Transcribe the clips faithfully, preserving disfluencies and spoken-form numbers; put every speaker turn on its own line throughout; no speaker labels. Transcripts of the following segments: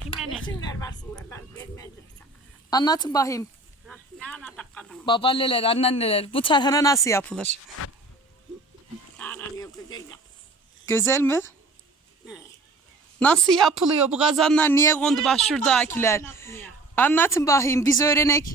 Kime ne?
Yesinler varsınlar ben vermezdim sana.
Anlatın bakayım.
Ha, ne anladık kadın?
Babaanneler, anneanneler bu tarhana nasıl yapılır?
Sağlanıyor güzel yap.
Güzel mi?
Evet.
Nasıl yapılıyor bu kazanlar? Niye kondu bak şuradakiler? Anlatın bakayım biz öğrenek.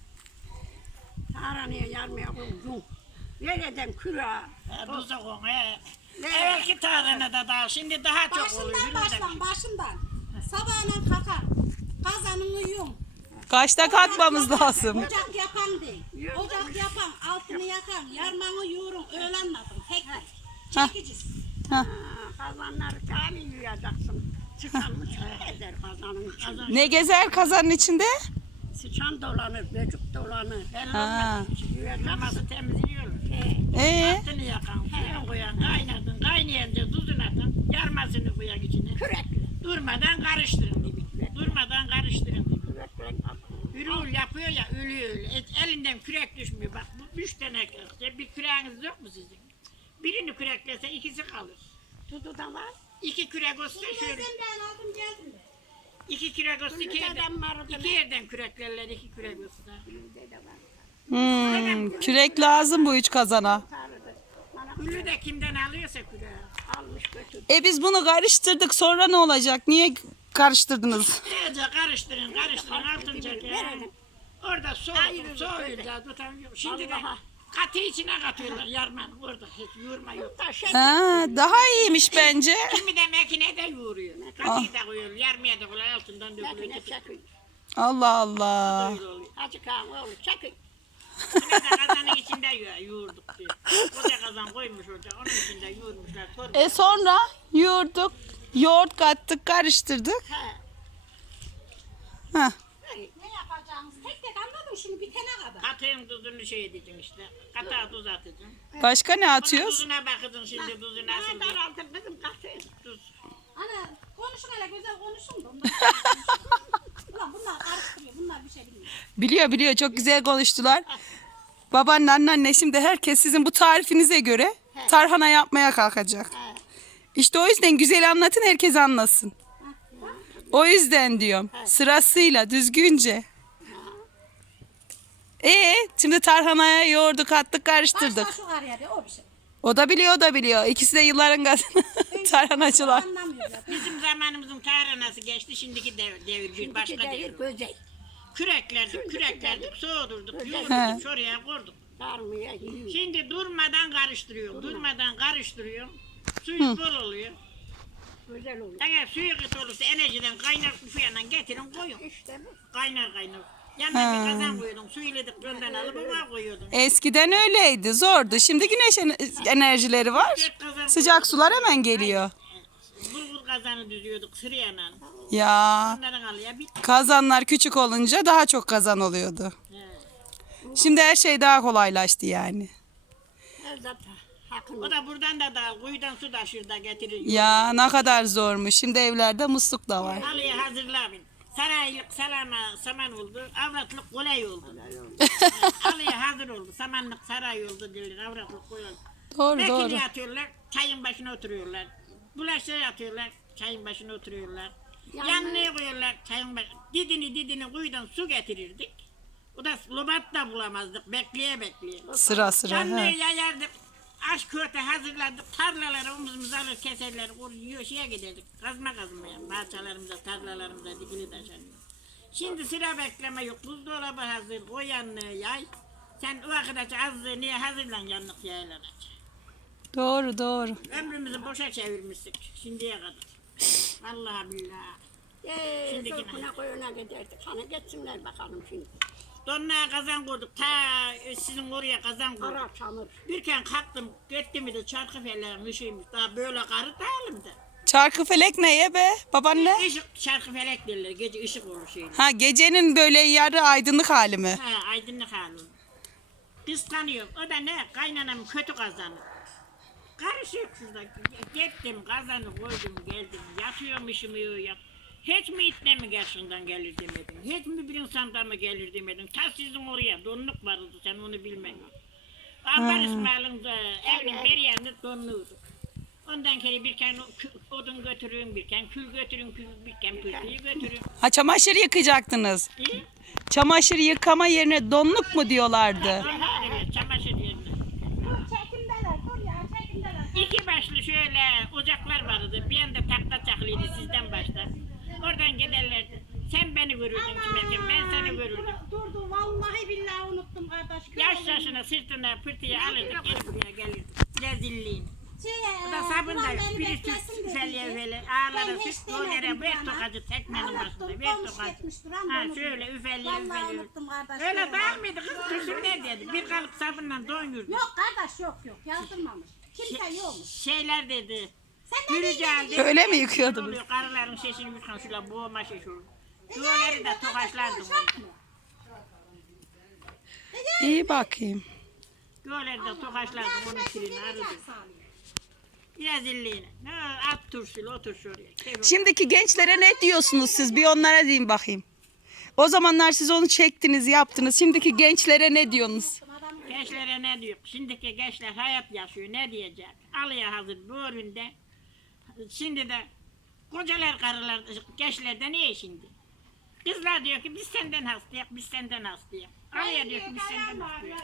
Sağlanıyor yarmaya koydum. Nereden küra?
Buza koy. he.
Ne?
Evvelki tarihine de daha şimdi daha çok oluyor.
Başından başlan başından. Sabahına kalkar. Kazanını yum.
Kaçta kalkmamız lazım?
Ocak yapan değil. Ocak yapan, altını yakan, yarmanı yoğurun, öğlenmedin. Tek tek. Çekiciz.
Ha.
Kazanları kâli yuyacaksın. Sıçan mı ezer kazanın içinde.
Ne gezer kazanın içinde?
Sıçan dolanır, böcük dolanır.
Ha.
Yuyacaksın.
temizliyor.
He.
Ee?
Altını yakan, suyun koyan, kaynatın, kaynayınca tuzunu atın, yarmasını koyan içine. Kürekle.
Durmadan karıştırın dibi. Durmadan karıştırın dibi.
Kürekle.
Ürül yapıyor ya ölüyor öyle. Et, elinden kürek düşmüyor. Bak bu üç tane kürek. Bir küreğiniz yok mu sizin? Birini küreklese ikisi kalır.
Tutu da var.
İki kürek olsa şöyle.
Ben aldım geldim.
İki kürek olsa iki yerden,
Adam vardı.
iki yerden küreklerler iki kürek olsa.
Bizde de var.
Hmm, kürek lazım bu üç kazana.
Sarıdı. Bana
Gülü de kimden alıyorsa küreği.
almış götürdü.
E biz bunu karıştırdık sonra ne olacak? Niye karıştırdınız? İyice karıştırın karıştırın altın çekin. Orada soğudum soğuyunca tutamıyorum. Şimdi de
Allah'a.
katı içine katıyorlar yarmanı orada hiç yoğurma yok.
Da şey.
Ha, daha iyiymiş bence.
Kimi de makinede yoğuruyor. Katıyı da koyuyor yarmaya da koyuyor altından dökülüyor.
Makine çekin.
Allah Allah.
Öyle oluyor.
Hacı Kağan oğlu çekin.
Yine de kazanın içinde yo- yoğurduk diyor. Koca kazan koymuş orada onun içinde yoğurmuşlar. Torba.
E sonra yoğurduk, yoğurt kattık, karıştırdık.
He.
Heh.
Ne yapacağımız tek tek anladım şunu bitene kadar.
Katığın tuzunu şey edeceksin işte. Katağa tuz atacaksın.
Başka ne
Onun
atıyoruz?
tuzuna bakacaksın şimdi tuzu nasıl
Ne
diye.
daraltın kızım kasayı.
Tuz.
Ana konuşun hele güzel konuşun da. Ondan Ulan bunlar karıştırıyor. Bunlar bir şey bilmiyor.
Biliyor biliyor, çok güzel konuştular. Babaanne, anneanne, şimdi herkes sizin bu tarifinize göre tarhana yapmaya kalkacak. İşte o yüzden güzel anlatın, herkes anlasın. O yüzden diyorum, sırasıyla, düzgünce. E şimdi tarhanaya yoğurdu kattık, karıştırdık.
Başla şu karıya de o bir şey.
O da biliyor, o da biliyor. İkisi de yılların kazanı. Tarhanacılar.
Anlamıyor ya.
Bizim zamanımızın tarhanası geçti şimdiki devir, devir bir başka
Başka
devir.
devir güzel.
Küreklerdik, küreklerdik, soğudurduk,
He.
yoğurduk, şuraya koyduk.
Sarmaya yiyor.
Şimdi durmadan karıştırıyorum, durmadan karıştırıyorum. Suyu bol oluyor.
Güzel olur.
Eğer suyu kıt olursa enerjiden kaynar kufuyanla getirin koyun.
İşte bu.
Kaynar kaynar. Yanına bir kazan koyuyordun, suyu iledik gölden alıp ona koyuyordun.
Eskiden öyleydi, zordu. Şimdi güneş ener- enerjileri var.
Dört kazan
Sıcak sular hemen geliyor.
Bulgur kazanı düzüyorduk sırayla.
Ya
Onların alıya bitti.
kazanlar küçük olunca daha çok kazan oluyordu. Şimdi her şey daha kolaylaştı yani.
Nevzat hakkını.
O da buradan da dal, kuyudan su taşır da getirir.
Ya ne kadar zormuş. Şimdi evlerde musluk da var.
Halıya hazırlamayın. Saraylık salama saman oldu, avratlık kolay oldu. Halıya hazır oldu, samanlık saray oldu derler, avratlık kolay oldu.
Doğru doğru.
Bekini atıyorlar, çayın başına oturuyorlar. Bulaşığı atıyorlar, çayın başına oturuyorlar. Yanına koyuyorlar, çayın başına. Didini didini kuyudan su getirirdik. O da lobat da bulamazdık, bekleye bekleye.
Sıra sıra.
Yanına
Ha.
yayardık, aş köte hazırladık, tarlaları omuzumuza alır keserler, o şeye giderdik, kazma kazmaya, bahçelerimize, tarlalarımıza dikili taşanıyor. Şimdi sıra bekleme yok, buzdolabı hazır, o yanına yay. Sen o arkadaş azlığı niye hazırlan yanlık yayılacak.
Doğru doğru.
Ömrümüzü boşa çevirmiştik şimdiye kadar. Vallahi billahi.
Eee
Şimdiki
sokuna koyuna giderdik. Hani geçsinler bakalım şimdi.
Donluğa kazan koyduk, ta sizin oraya kazan koyduk.
Kara çamur.
Birken kalktım, gittim de çarkı feleğin ışığıymış, daha böyle karı değilim de.
Çarkı felek neye be babaanne?
Işık çarkı felek derler, gece ışık olur şeyin.
Ha, gecenin böyle yarı aydınlık hali mi?
Ha, aydınlık halim. Kıskanıyorum, o da ne, kaynanam kötü kazanı. Karışık şurada, gittim kazanı koydum geldim, yatıyormuşum yat. Hiç mi itne mi karşından gelir demedin, hiç mi bir insanda mı gelir demedin. Ta sizin oraya donluk vardı, sen onu bilmedin. Abar İsmail'in de evinin bir yerinde donluğuydu. Ondan kere birken kü- odun götürün, birken kül götürün, kül birken pırtıyı götürün.
Ha çamaşır yıkayacaktınız.
İyi.
Çamaşır yıkama yerine donluk mu diyorlardı?
Onlar evet, çamaşır yerine.
Dur çekimdeler dur ya çekimdeler.
İki başlı şöyle ocaklar vardı. Bir yanda takla çaklıydı sizden başta. Oradan giderlerdi. Sen beni görürdün Çimerken, ben seni görürdüm.
Dur dur vallahi billahi unuttum kardeş.
Yaş yaşına sırtına pırtıyı alırdık, geri buraya gelirdik. Rezilliğin.
Şey,
Bu da sabun da yok. Biri üfeliye üfeliye ağlara sık, dolere ver tokacı tekmenin başında, ver tokacı. Ha şöyle üfeliye üfeliye. Öyle değil miydi kız? Kızım ne dedi? Bir kalıp sabunla don yürüdü.
Yok kardeş yok yok yazdırmamış. Kimse yokmuş.
Şeyler dedi.
Sen de
Yürüyeceğiz dedi.
Öyle mi
Ne
yıkıyordunuz?
oluyor? Karıların sesini yutkan şöyle boğma şiş olur. Doları da tokaçlardım.
İyi bakayım.
Doları da tokaçlardım onun kirini arıdım. Rezilliğine. Ne at turşulu otur şuraya. Keyif-
Şimdiki gençlere ne diyorsunuz siz? Bir onlara deyin bakayım. O zamanlar siz onu çektiniz, yaptınız. Şimdiki gençlere ne diyorsunuz?
Gençlere ne diyor? Şimdiki gençler hayat yaşıyor. Ne diyecek? Alıyor hazır bu önünde. Şimdi de kocalar karılar gençlerde niye şimdi? Kızlar diyor ki biz senden hastayız, biz senden hastayız. Alıyor diyor ki biz senden hastayız.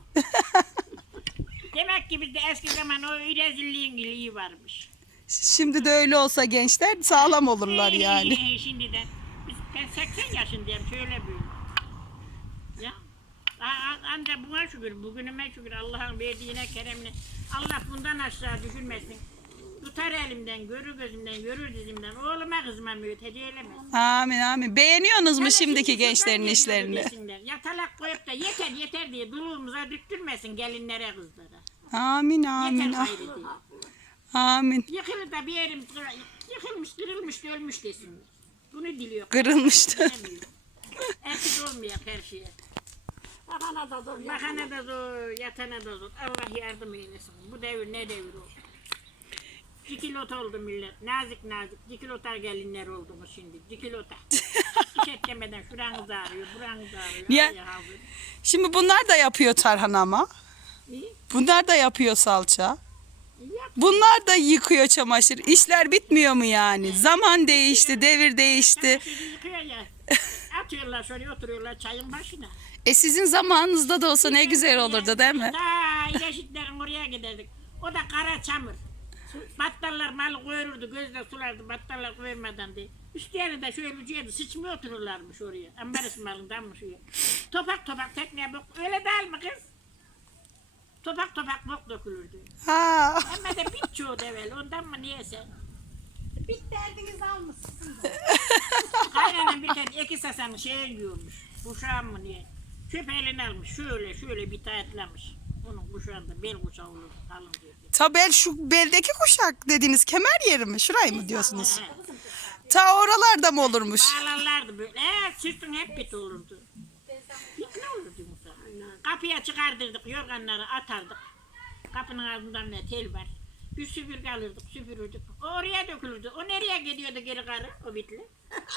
Demek ki bizde eski zaman o rezilliğin iliği varmış.
Şimdi de öyle olsa gençler sağlam olurlar yani.
Ee, Şimdi de biz, ben seksen yaşındayım şöyle büyüdüm. Ya a- a- ancak buna şükür, bugünüme şükür Allah'ın verdiğine keremine. Allah bundan aşağı düşürmesin. Tutar elimden, görür gözümden, görür dizimden. Oğluma kızıma müteccih eylemesin.
Amin amin. Beğeniyorsunuz mu
Hele
şimdiki
şimdi
gençlerin
sultan
işlerini?
geliyor desinler. Yatalak koyup da yeter yeter diye duluğumuza döktürmesin gelinlere kızlara.
Amin amin.
Yeter
ah,
gayrı diye.
Amin.
Yıkılır da bir yerim yıkılmış, kırılmış, ölmüş desinler. Bunu diliyor.
Kırılmıştı.
Demiyor. Etkisi olmuyor her şeye.
Bakana da dur.
Bakana da zor, yatana da zor. Allah yardım eylesin. Bu devir ne devir oldu? Dikilot oldu millet. Nazik nazik. Dikilotar gelinler oldu mu şimdi? Dikilotar. Hiç etlemeden şuranız ağrıyor, buranız ağrıyor.
Niye?
Ay, hazır.
Şimdi bunlar da yapıyor tarhana ama.
İyi.
Bunlar da yapıyor salça.
Yap.
Bunlar da yıkıyor çamaşır. İşler bitmiyor mu yani? Zaman değişti, devir değişti.
Çamaşırı yıkıyor ya. Atıyorlar şöyle oturuyorlar çayın başına.
E sizin zamanınızda da olsa ne güzel olurdu değil mi?
Ta İleşitlerin oraya giderdik. O da kara çamur. Battallar malı koyururdu, gözde sulardı, battallar koymadan diye. Üstlerine de şöyle ucuydu, sıçmıyor otururlarmış oraya. Ambarası malından mı şuraya. Topak topak tekneye bok, öyle değil mi kız? Topak topak bok dökülürdü.
Ha.
Ama da bit çoğu devel, ondan mı niyeyse.
Bit derdiniz almışsınız.
Kaynanan bir tane iki sasanı şey yiyormuş. Kuşağın mı niye? Çöp elini almış, şöyle şöyle bir tayatlamış. Onun kuşağında bel kuşağı olur, kalın diyor.
Tabel şu beldeki kuşak dediğiniz kemer yeri mi? Şurayı mı diyorsunuz?
He.
Ta oralarda mı olurmuş?
Bağlarlardı böyle. Ee, sırtın hep bit olurdu. Bit ne olurdu Musa? Kapıya çıkardırdık, yorganları atardık. Kapının ağzından ne tel var. Bir süpürge alırdık, süpürürdük. O oraya dökülürdü. O nereye gidiyordu geri karı, o bitli?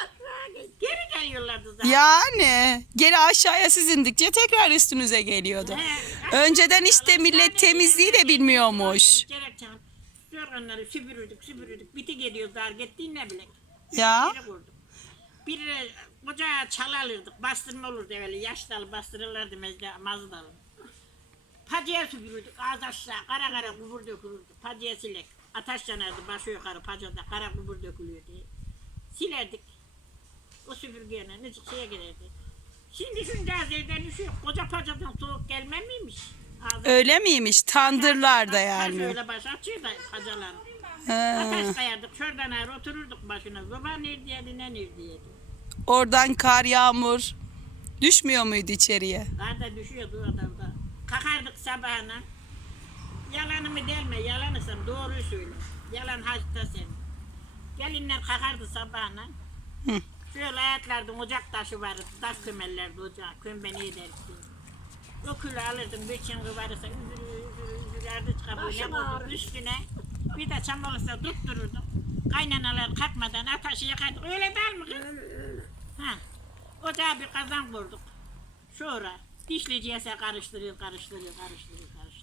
Geri geliyorlardı zaten.
Yani geri aşağıya siz indikçe tekrar üstünüze geliyordu.
He.
Önceden işte millet temizliği de bilmiyormuş.
Gerekçen. Yorganları süpürürdük, süpürürdük. Biti gidiyor dar gittiğin ne bilek.
Ya.
Geri vurduk. Bir de koca çal alırdık. Bastırma olurdu öyle. Yaş dalı bastırırlardı mezde, mazı dalı. Pacıya süpürürdük. Ağız aşağı kara kara kubur dökülürdü. Pacıya silek. Ataş yanardı başı yukarı pacada kara kubur dökülüyordu. Silerdik. O süpürgeyle necik şeye giderdi. Şimdi şunca evden düşüyor. Koca pacadan soğuk gelmem miymiş? Ağzı
Öyle miymiş? Tandırlarda
Taş
yani.
öyle baş açıyor da pacalar.
He.
Ateş kayardık, şuradan ayrı otururduk başına. Baba neredeydi, ne neredeydi?
Oradan kar yağmur düşmüyor muydu içeriye?
Kar da düşüyordu o adamda. Kalkardık sabahına. Yalanımı delme, yalanırsam doğruyu söyle. Yalan hacda sen. Gelinler kalkardı sabahına.
Hı.
Şöyle ayaklardan ocak taşı vardı, taş kömerlerdi ocağa, kömbeni ederdi. O külü alırdım, bir çıngı varırsa üzülü üzülü üzülü ardı çıkar böyle vurdum üstüne. Bir de çam olursa tuttururdum. Kaynanalar kalkmadan ateşi yakardık. Öyle değil mi kız? Ha. Ocağa bir kazan vurduk. Sonra dişliciyese karıştırıyor, karıştırıyor, karıştırıyor, karıştırıyor.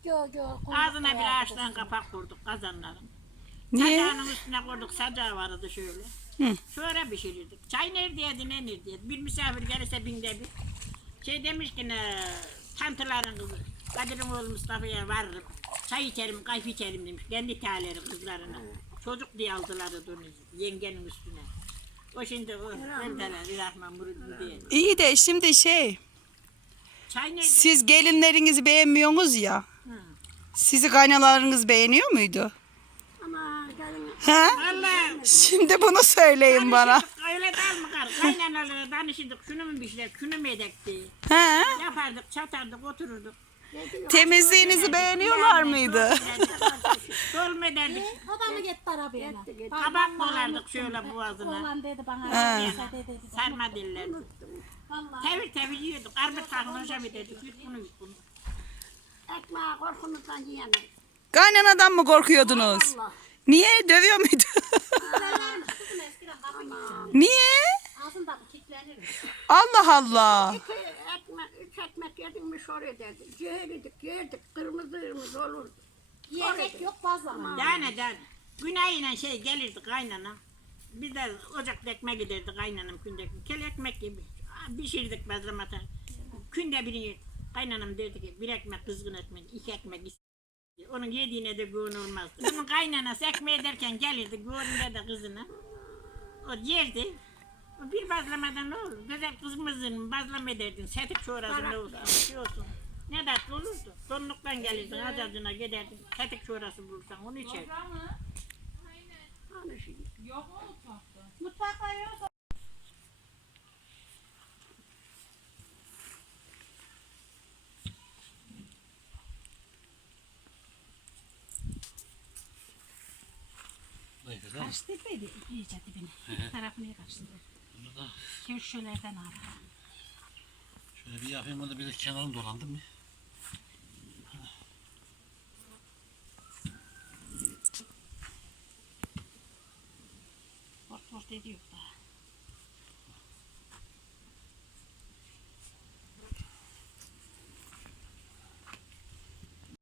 Yok yok.
Ağzına bir ağaçtan kapak kurduk kazanların.
Niye?
Sacağının üstüne koyduk, sacağı vardı şöyle.
Hı.
Sonra pişirirdik. Çay neredeydi, ne neredeydi? Bir misafir gelirse binde bir. Şey demiş ki ne, tantıların kızı, Kadir'in oğlu Mustafa'ya varırım. Çay içerim, kayf içerim demiş. Kendi tealeri kızlarına. Çocuk diye aldılar onu yengenin üstüne. O şimdi o öldeler, Rahman Muridin diye.
İyi de şimdi şey,
Çay nerede?
siz gelinlerinizi beğenmiyorsunuz ya.
Hı.
Sizi kaynalarınız beğeniyor muydu?
Ama gelin.
Ha?
Vallahi.
Şimdi bunu söyleyin bana.
Danışırdık, öyle değil mi kar? Kaynanalara danışırdık, şunu mu pişirer, şunu mu edekti?
Ha?
Yapardık, çatardık, otururduk.
Temizliğinizi beğeniyorlar mıydı?
Dolma ederdik.
O da mı gitti arabaya?
Kabak dolardık şöyle boğazına.
Oğlan dedi bana.
Ha.
"Neyse," dedi, dedi.
Sarma dillerdi.
Vallahi.
Tevir tevir yiyorduk. Armut kalkınca bir dedik. Yut bunu yut bunu.
Ekmeği korkunuzdan yiyemeyiz.
Kaynanadan mı korkuyordunuz?
Allah.
Niye? Dövüyor muydu?
Kilitlenirmiş kızım eskiden kapı kilitlenir.
Niye?
Ağzında bu kilitlenirmiş.
Allah Allah.
İki ekmek, üç ekmek yedin mi şor ederdi. Ciğer yedik, yerdik, kırmızı kırmızı olurdu.
Yiyecek yok fazla mı?
Tane tane. Günayla şey gelirdi kaynana. Biz de ocakta ekmek giderdik kaynanam günde. Kel ekmek gibi. Pişirdik bazlamata. Günde birini kaynanam derdi ki bir ekmek kızgın ekmek, iki ekmek istedim. Onun yediğine de güven olmazdı. Onun kaynanası ekmeği derken gelirdi güveninde de kızına. O yerdi. O bir bazlamadan ne olur? Güzel kızımızın bazlama ederdin. Setik çoğrası ne olsun, şey olsun. Ne tatlı olurdu. Donluktan gelirdin, acacına giderdin. Setik çoğrası bulursan onu içerdin.
Hani şimdi.
Mutfakta yok. Karıştırdıydı iyice dibini. İki tarafını karıştırdı.
Bunu da
Köşelerden ara.
şöyle bir yapayım, onu da bir de kenarını dolandım mı?
Ort ort ediyor da.